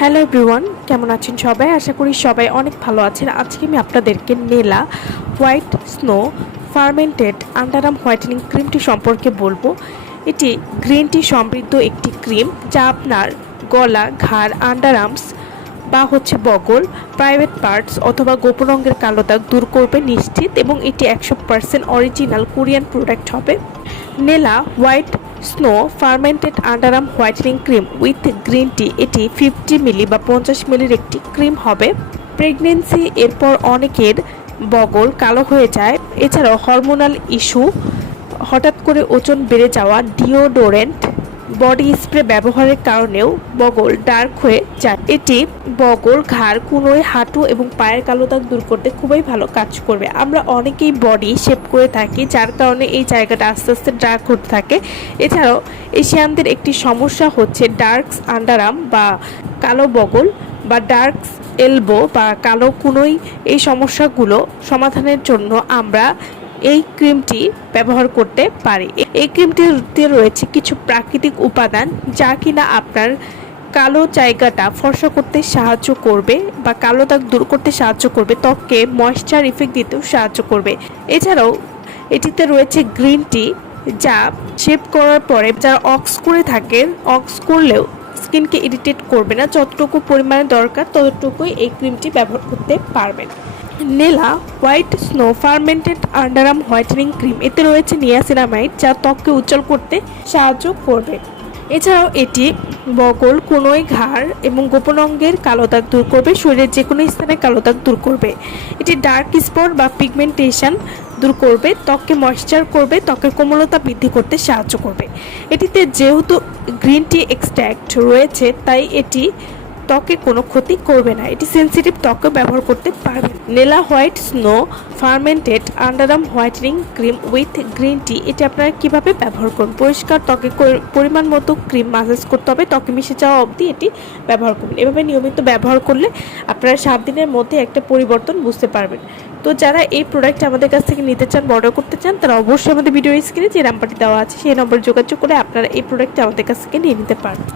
Hello everyone কেমন আছেন সবাই? আশা করি সবাই অনেক ভালো আছেন। আজকে আমি আপনাদেরকে Nella, white snow, fermented, underarm whitening ক্রিমটি সম্পর্কে বলব। এটি গ্রিন টি সমৃদ্ধ একটি ক্রিম যা আপনার গলা, ঘাড় আন্ডারআর্মস বা হচ্ছে বগল প্রাইভেট পার্টস অথবা গোপন অঙ্গের কালো দাগ দূর করবে নিশ্চিত এবং এটি একশো পার্সেন্ট অরিজিনাল কোরিয়ান প্রোডাক্ট হবে। Nella, white snow fermented underarm whitening cream with green tea, এটি ফিফটি মিলি বা পঞ্চাশ মিলির একটি ক্রিম হবে। প্রেগনেন্সি এরপর অনেকের বগল কালো হয়ে যায়। এছাড়াও হরমোনাল ইস্যু, হঠাৎ করে ওজন বেড়ে যাওয়া, ডিওডোরেন্ট বডি স্প্রে ব্যবহারের কারণেও বগল ডার্ক হয়ে যায়। এটি বগল ঘাড়, কুনোয়, হাঁটু এবং পায়ের কালো দাগ দূর করতে খুবই ভালো কাজ করবে। আমরা অনেকেই বডি শেপ করে থাকি, যার কারণে এই জায়গাটা আস্তে আস্তে ডার্ক হতে থাকে। এছাড়াও এশিয়ানদের একটি সমস্যা হচ্ছে ডার্কস আন্ডারআর্ম বা কালো বগল বা ডার্কস এলবো বা কালো কুনোই এই সমস্যাগুলো সমাধানের জন্য আমরা এই ক্রিমটি ব্যবহার করতে পারি। এই ক্রিমটিতে রয়েছে কিছু প্রাকৃতিক উপাদান যা কিনা আপনার কালো জায়গাটা ফর্সা করতে সাহায্য করবে বা কালো দাগ দূর করতে সাহায্য করবে, ত্বককে ময়েশ্চার ইফেক্ট দিতেও সাহায্য করবে। এছাড়াও এটিতে রয়েছে গ্রিন টি যা শেপ করার পরে যারা অক্স করে থাকেন অক্স করলেও স্কিনকে ইরিটেট করবে না। যতটুকু পরিমাণে দরকার ততটুকুই এই ক্রিমটি ব্যবহার করতে পারবেন। Nella, white snow fermented underarm whitening cream. এতে রয়েছে নিয়াসিনামাইড, যা ত্বককে উজ্জ্বল করতে সাহায্য করবে। এছাড়াও এটি বগল কোনোই ঘাড় এবং গোপন অঙ্গের কালো দাগ দূর করবে, শরীরের যে কোনো স্থানে কালো দূর করবে। এটি ডার্ক স্পট বা পিগমেন্টেশন দূর করবে, ত্বককে ময়েশ্চার করবে, ত্বকের কোমলতা বৃদ্ধি করতে সাহায্য করবে। এটিতে যেহেতু গ্রিন টি এক্সট্র্যাক্ট রয়েছে, তাই এটি ত্বকে কোনো ক্ষতি করবে না। এটি সেন্সিটিভ ত্বকে ব্যবহার করতে পারবেন Nella white snow fermented underarm whitening cream with green tea, এটি আপনারা কীভাবে ব্যবহার করুন? পরিষ্কার ত্বকে পরিমাণ মতো ক্রিম মাসাজ করতে হবে, ত্বকে মিশে যাওয়া অবধি এটি ব্যবহার করবেন এভাবে নিয়মিত ব্যবহার করলে আপনারা সাত দিনের মধ্যে একটা পরিবর্তন বুঝতে পারবেন। তো যারা এই প্রোডাক্ট আমাদের কাছ থেকে নিতে চান অর্ডার করতে চান, তারা অবশ্যই আমাদের ভিডিও স্ক্রিনে যে নাম্বারটি দেওয়া আছে, সেই নম্বরে যোগাযোগ করে আপনারা এই প্রোডাক্টটি আমাদের কাছ থেকে নিয়ে নিতে পারেন